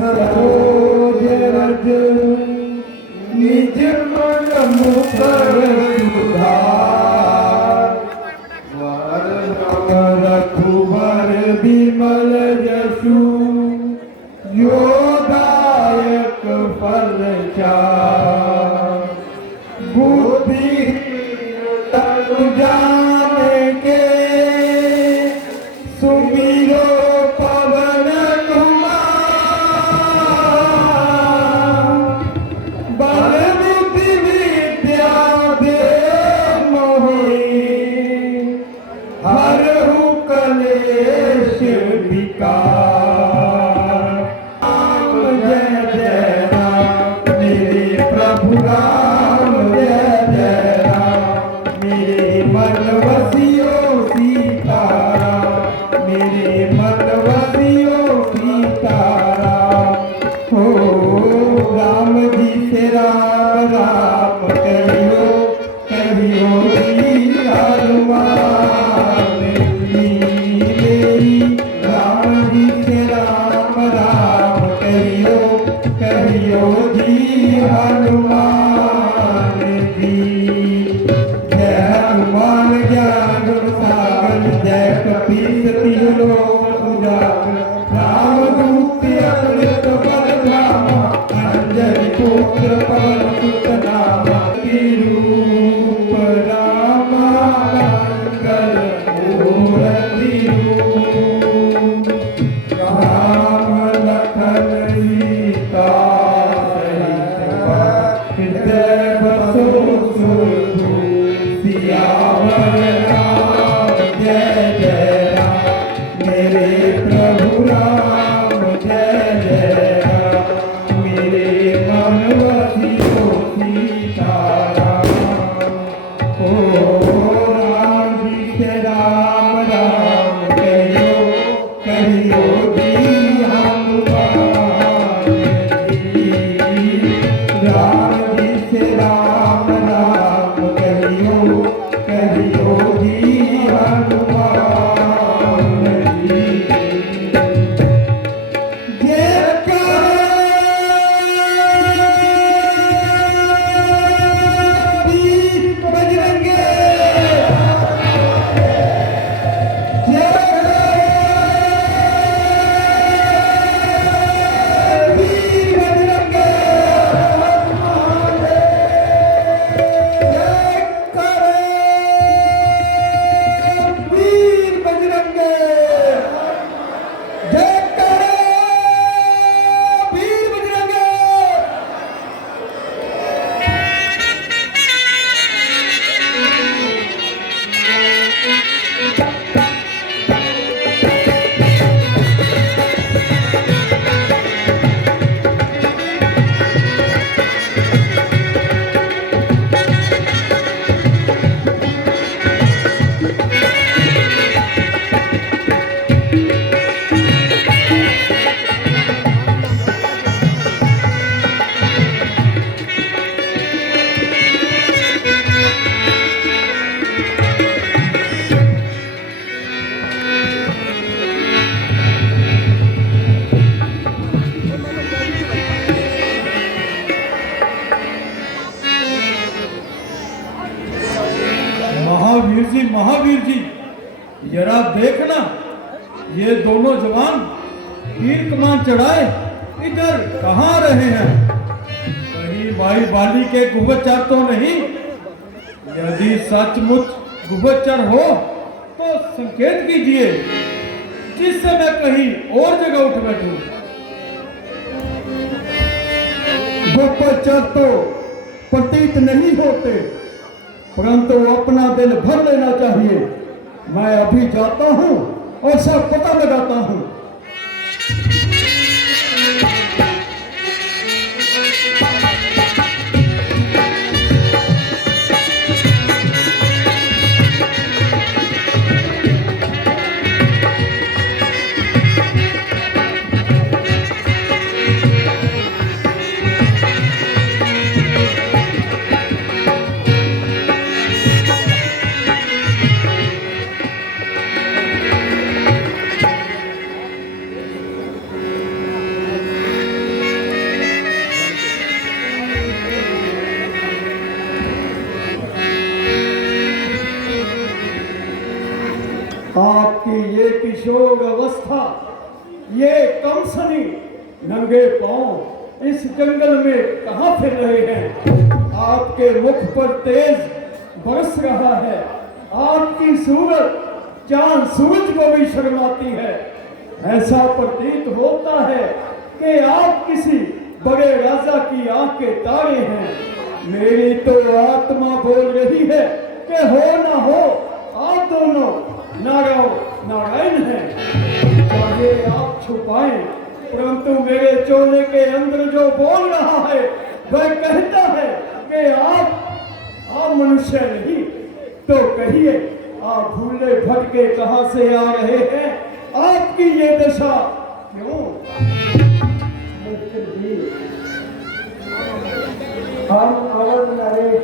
सरोज रज निज मन मुखर सुधार रघुवर विमल जसु योदायक फल चार बुद्धि तनु जान के सुमिरो पवन कुमार बल बुद्धि विद्या दे मोहि हरहु कलेश विकार राम जय जय राम मेरे प्रभु राम जय जय राम मेरे मन वसियो सीताराम मेरे मन वसियो सीताराम हो राम जी से राम राम कहियो कहियो जी हनुमान जी मेरी राम जी से राम राम कहियो कहियो जी हनुमान जी जय हनुमान ज्ञान सागर जय कपीस तिहु लोक उजागर रामदूत अतुलित बल धामा अंजनी पुत्र पवन सुत नामा रूप रामा मंगल मूर्ति रूप राम लखन सीता सहित हृदय बसो सुरभु सियावर राम जय जय राम मेरे प्रभु राम जय जय राम मेरे मन वसियो सीताराम ओ राम जी से राम राम कहियो कहियो जी हनुमान जी राम जी से राम राम कहियो कहियो जी हनुमान जी जे वीर बजरंगे जय वीर बजरंगे जय वीर बजरंगे जय वीर बजरंगे महावीर जी जरा देखना ये दोनों जवान तीर कमान चढ़ाए इधर कहाँ रहे हैं कहीं माई बाली के गुप्तचर तो नहीं यदि सचमुच गुप्तचर हो तो संकेत कीजिए जिससे मैं कहीं और जगह उठ बैठूं गुप्तचर तो प्रतीत नहीं होते परंतु अपना दिल भर लेना चाहिए मैं अभी जाता हूं और सब पता लगाता हूं नंगे पांव इस जंगल में कहां फिर रहे हैं? आपके मुख पर तेज बरस रहा है। आपकी सूरत चांद सूरज को भी शर्माती है। ऐसा प्रतीत होता है कि आप किसी बड़े राजा की आंख के तारे हैं। मेरी तो आत्मा बोल रही है कि हो ना हो आप दोनों नारायण हैं। चाहे आप छुपाएं, परंतु मेरे चोले के अंदर जो बोल रहा है वह कहता है कि आप मनुष्य नहीं। तो कहिए, आप भूले भटके कहां से आ रहे हैं? आपकी ये दशा क्यों? हम अवध नरेश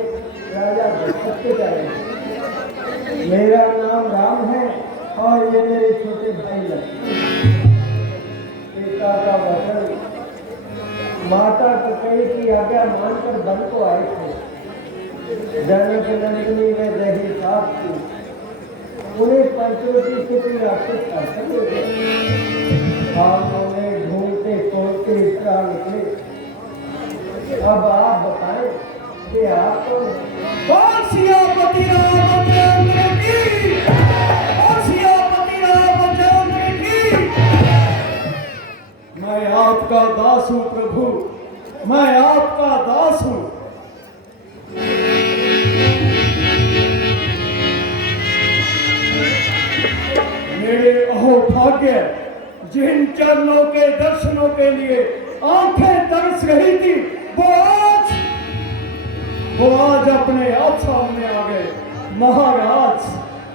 राजा दशरथ के जा रहे हैं। मेरा नाम राम है और ये मेरे छोटे भाई लक्ष्मण। पिता का वचन माता ककई की आज्ञा मानकर वन को आए थे। जनक नंदिनी में दही साफ की, उन्हें पंचवटी से कोई राक्षस शासन ले गए। हम उन्हें ढूंढते खोजते इस तरह निकले। अब आप बताएं कि आप सियापति रामचंद्र की, सियापति रामचंद्र की। मैं आपका दास हूं प्रभु, मैं आपका दास हूं। मेरे अहो भाग्य, जिन चरणों के दर्शनों के लिए आंखें तरस रही थी, वो आज अपने आप सामने आ गए। महाराज,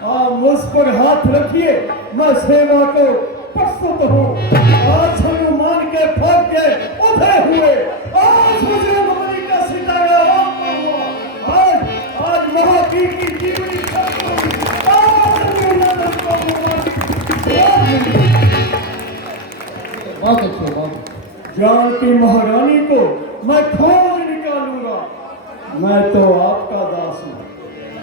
आप मुझ पर हाथ रखिए, मैं सेवा को प्रस्तुत हूँ। आज हनुमान के भाग्य उठे हुए, आज मुझे बलि का सितारा आपका हुआ। आज महावीर की जीवनी बहुत अच्छे, बहुत जानकी महारानी को मैं खोज निकालूंगा। मैं तो आपका दास हूं,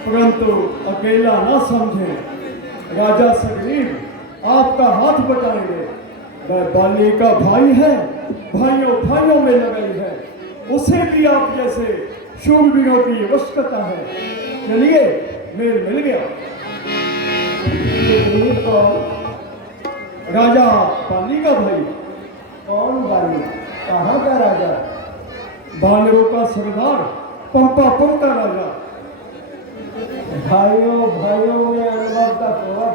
परंतु अकेला न समझे। राजा सुग्रीव आपका हाथ बटाएंगे। वह बाली का भाई है, भाइयों भाइयों में लड़ाई है। उसे भी आप जैसे शूरवीरों की आवश्यकता है। चलिए, मेल मिल गया। को राजा बाली का भाई। कौन बाली? कहाँ का राजा? बानरों का सरदार, पंपापुर का राजा। भाइयों भाइयों में अनुभव का प्रभाव।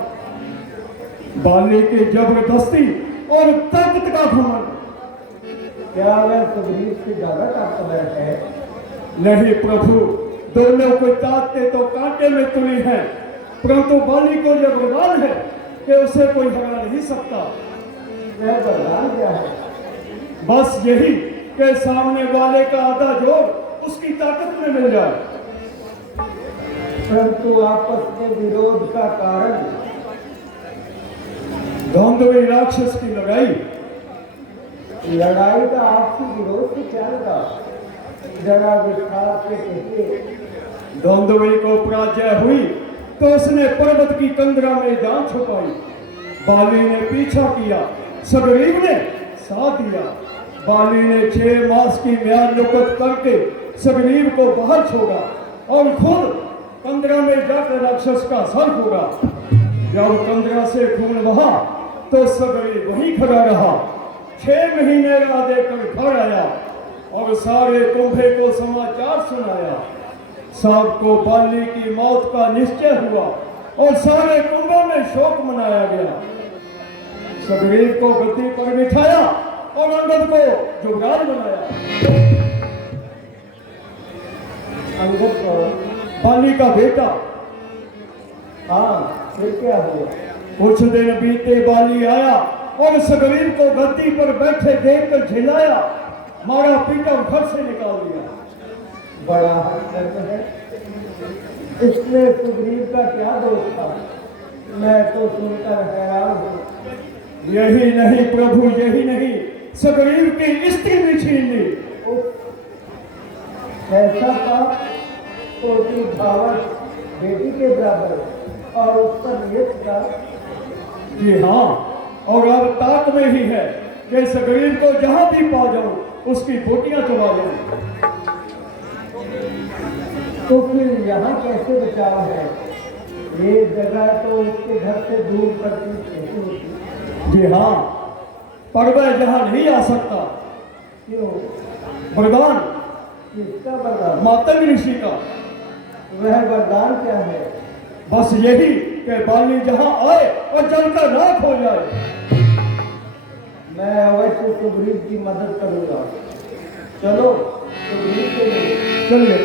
बाली की जबरदस्ती और ताकत का घमंड। क्या वह सुग्रीव से ज्यादा ताकतवर है? नहीं प्रभु, दोनों को ताकते तो कांटे में तुली है, परंतु बाली को यह वरदान है कि उसे कोई हरा नहीं सकता। वह वरदान क्या है? बस यही कि सामने वाले का आधा जोर उसकी ताकत में मिल जाए। परंतु आपस में विरोध का कारण? धौंधवी राक्षस की लड़ाई। लड़ाई का आपसी विरोध से क्या लगा? जरा विस्तार से कहिए। धौंधवी को पराजय हुई तो उसने पर्वत की कंदरा में जान छुपाई। बाली ने पीछा किया, सुग्रीव ने साथ दिया। बाली ने 6 मास की म्याद नुकत करके सुग्रीव को बाहर छोड़ा और खुद कंदरा में जाकर राक्षस का सर फोड़ा। जब कंदरा से खून बहा तो सुग्रीव वहीं खड़ा रहा। 6 महीने राह देकर घर आया और सारे कुंभे को समाचार सुनाया। सबको बाली की मौत का निश्चय हुआ और सारे कुंभों में शोक मनाया गया। सुग्रीव को गद्दी पर बिठाया और अंगद को जुगाड़ बनाया। अंगद को? बाली का बेटा। हाँ, फिर क्या हुआ? कुछ दिन बीते बाली आया और सुग्रीव को गद्दी पर बैठे देखकर झिलाया, मारा पीटा घर से निकाल दिया। बड़ा हर्ष है। इसमें सुग्रीव का क्या दोष था? मैं तो सुनकर हैरान हूँ। यही नहीं प्रभु, यही नहीं, सुग्रीव की स्त्री भी छीन ली। ऐसा था छोटी भावट बेटी के बराबर और उस पर नियुक्त था। जी हाँ, और अब ताक में ही है। कि इस गरीब को जहां भी पा जाऊं उसकी बोटियां चबा जाऊं। तो फिर यहाँ कैसे बचाव है? ये जगह तो उसके घर से दूर पड़ती कैसे होती? जी हाँ, पर वह जहां नहीं आ सकता। क्यों? वरदान किसका वरदान? मातंग ऋषि का। वह वरदान क्या है? बस यही कि बाली जहां आए और जलकर राख हो जाए। मैं अवश्य सुग्रीव की मदद करूंगा। चलो सुग्रीव के लिए। चलिए।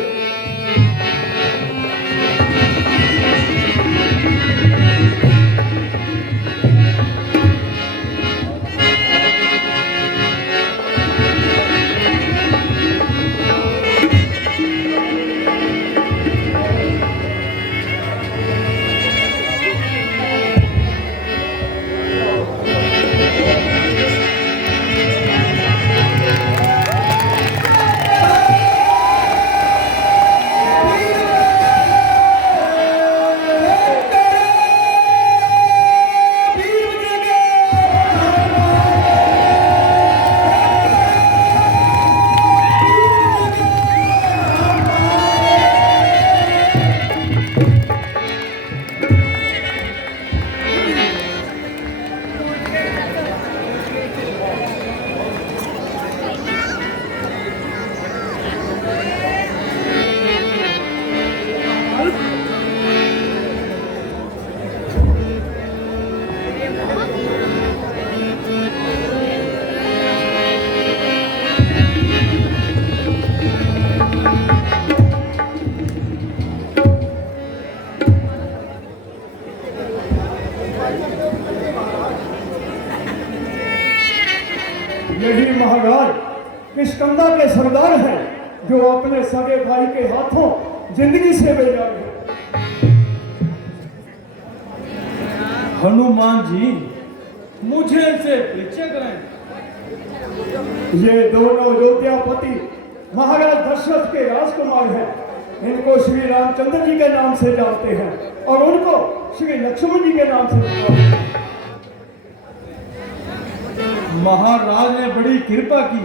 यही महाराज किष्किंधा के सरदार हैं जो अपने सगे भाई के हाथों जिंदगी से बेजार हैं। हनुमान जी, मुझे इनसे परिचय कराएं। ये दोनों अयोध्यापति महाराज दशरथ के राजकुमार हैं। इनको श्री रामचंद्र जी के नाम से जानते हैं और उनको श्री लक्ष्मण जी के नाम से जानते हैं। महाराज ने बड़ी कृपा की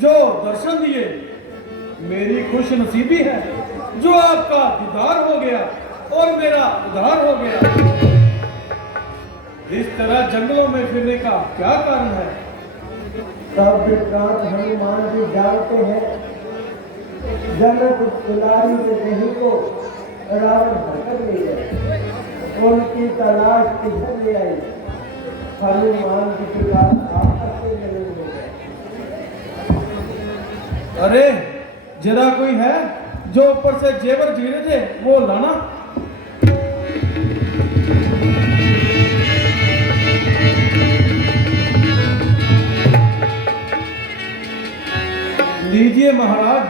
जो दर्शन दिए। मेरी खुश नसीबी है जो आपका दीदार हो गया और मेरा उद्धार हो गया। इस तरह जंगलों में फिरने का क्या कारण है? सब वृत्तांत हनुमान जी जानते हैं। जनक दुलारी के देही को रावण भरकर ले गए। उनकी तलाश किधर ले आई? हनुमान जी के पास आपस में मिले हो गए। अरे जरा कोई है जो ऊपर से जेवर जीरे थे वो लाना। लीजिए महाराज।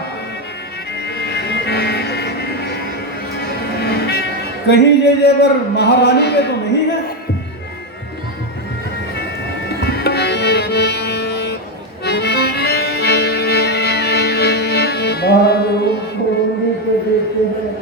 कहीं ये जेवर महारानी के तो नहीं है? महादेव के देखते हैं।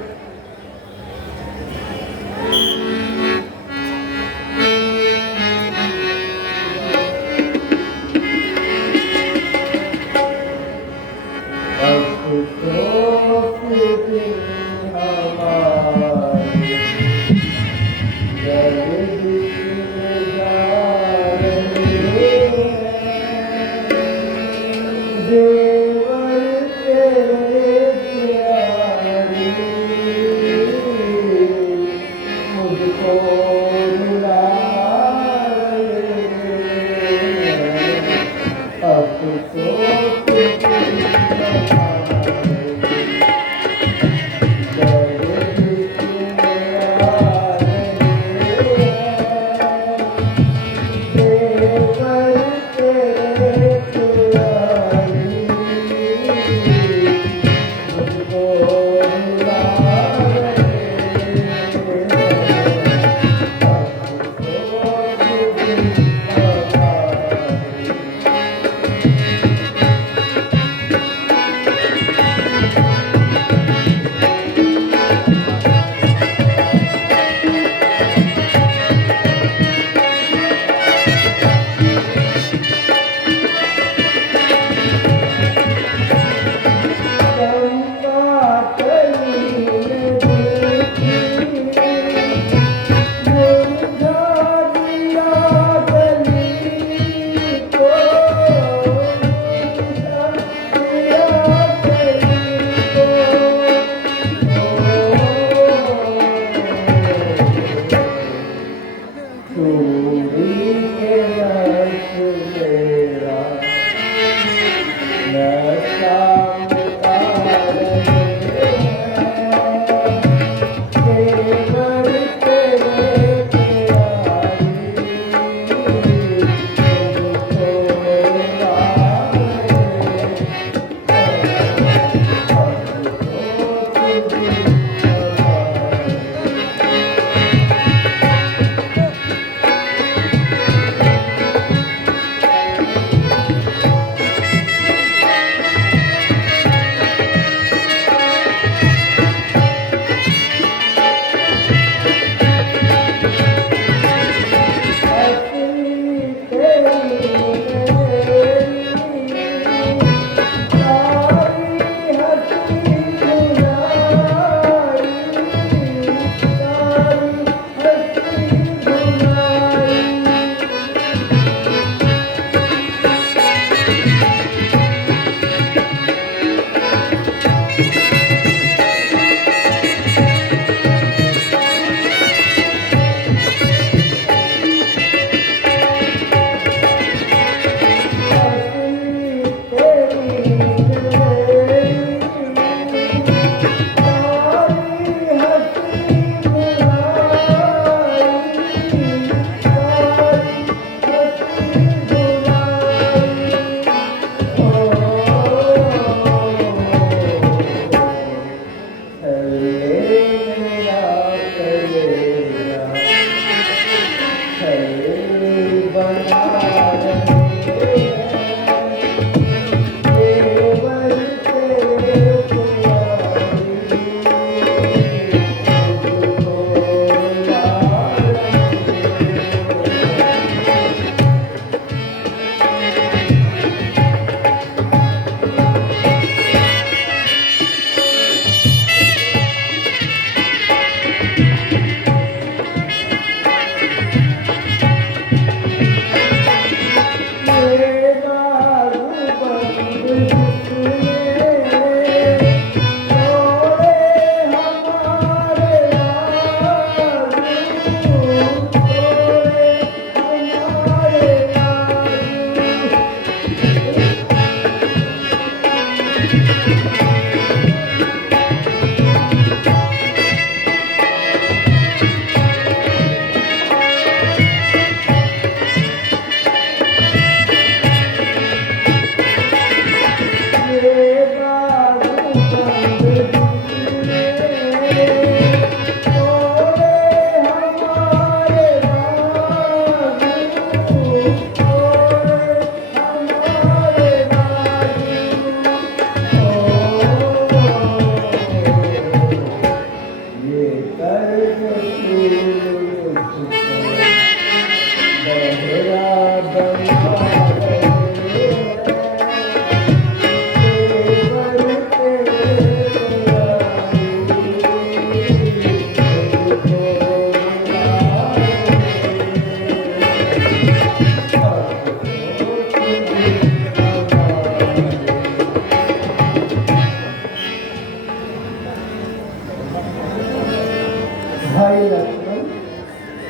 भाई लक्ष्मण,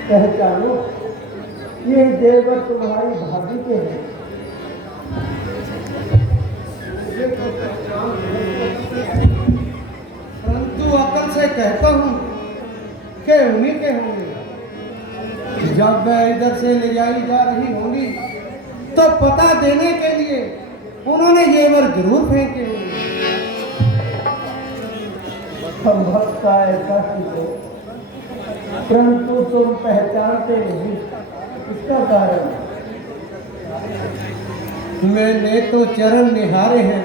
पहचानो, ये देवर तुम्हारी भाभी के हैं। परंतु अकल से कहता हूँ कि उन्हीं के होंगे। जब वह इधर से ले जाई जा रही होंगी तो पता देने के लिए उन्होंने जेवर जरूर फेंके होंगे। संभव ऐसा ही हो, परंतु तुम पहचानते नहीं, इसका कारण मैंने तो चरण निहारे हैं,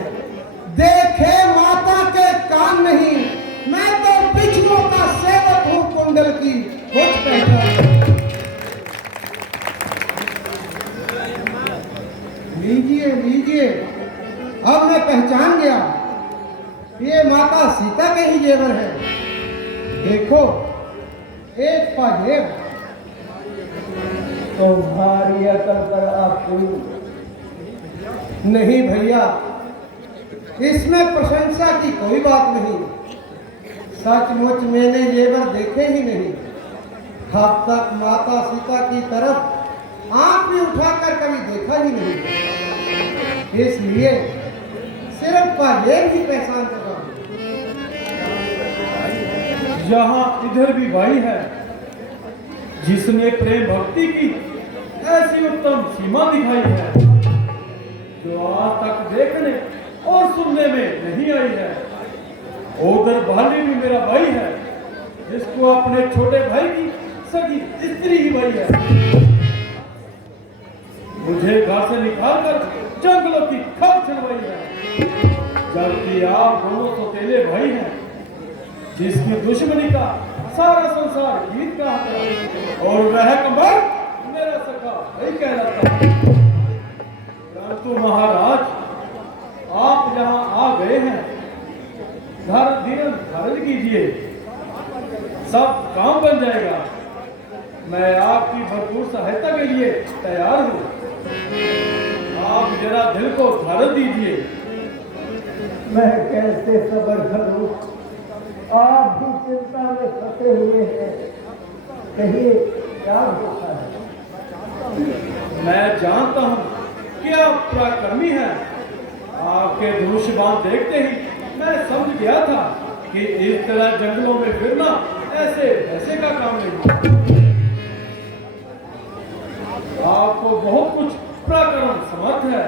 देखे माता के कान नहीं। मैं तो बिच्छुओं का सेवक हूँ, कुंडल की कुछ पहचान। लीजिए लीजिए, अब मैं पहचान गया, ये माता सीता के ही जेवर है। देखो, एक पाजेब। तुम्हारी अकल पर आप नहीं भैया, इसमें प्रशंसा की कोई बात नहीं। सचमुच मैंने जेवर देखे ही नहीं। अब तक माता सीता की तरफ आंख भी उठाकर कभी देखा ही नहीं, इसलिए सिर्फ पाजेब ही पहचान सका। यहाँ इधर भी भाई है जिसने प्रेम भक्ति की ऐसी उत्तम सीमा दिखाई है जो आज तक देखने और सुनने में नहीं आई है। उधर बाली भी मेरा भाई है जिसको अपने छोटे भाई की सगी स्त्री ही भाई है। मुझे घर से निकालकर जंगलों की खल चलवाई है, जबकि आप दोनों सौतेले भाई हैं जिसकी दुश्मनी का सारा संसार गीत गाता है और वह कमर मेरा सखा भाई कहलाता है। परंतु महाराज, आप यहाँ आ गए हैं, घर धीरज धारण कीजिए, सब काम बन जाएगा। मैं आपकी भरपूर सहायता के लिए तैयार हूँ। आप आप जरा दिल को धार दीजिए। मैं कैसे सब्र करूं? आप भी चिंता में फंसे हुए हैं। कहिए क्या होता है? मैं जानता हूँ कि आप पराक्रमी हैं। आपके धनुष बाण देखते ही मैं समझ गया था कि इस तरह जंगलों में फिरना ऐसे ऐसे का काम नहीं। आपको बहुत कुछ पराक्रम समर्थ है।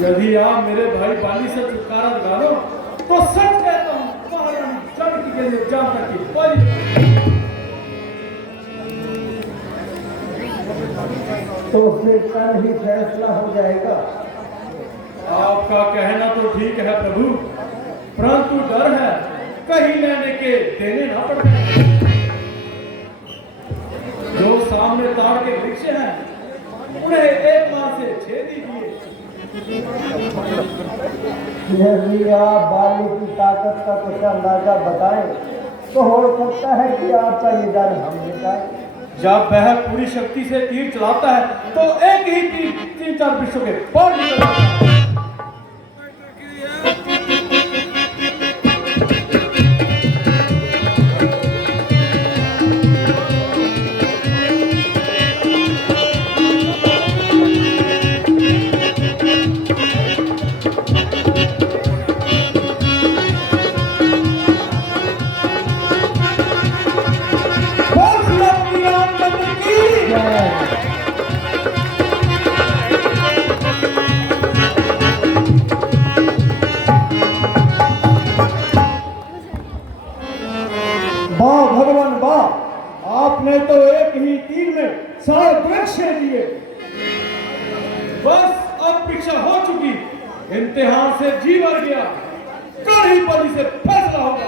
यदि आप मेरे भाई बाली से छुटकारा दिला लो तो सच कहता हूँ महारानी जानकी के लिए जान तक की बलि। तो फिर कल ही फैसला हो जाएगा। आपका कहना तो ठीक है प्रभु, परंतु डर है कहीं लेने के देने ना पड़ जाए। जो सामने ताड़ के वृक्ष हैं उन्हें एक माह से छेद दीजिए। यदि आप बाली की ताकत का कुछ अंदाजा बताएं तो हो सकता है कि आपका ये डर हम मिटाएं। जब वह पूरी शक्ति से तीर चलाता है तो एक ही तीर 3-4 वृक्षों के पार निकल जाता है। वाह भगवान वाह, आपने तो एक ही तीर में सारे वृक्ष दिए। बस अब परीक्षा हो चुकी, इम्तिहान से जी भर गया, कल ही बलि से फैसला होगा।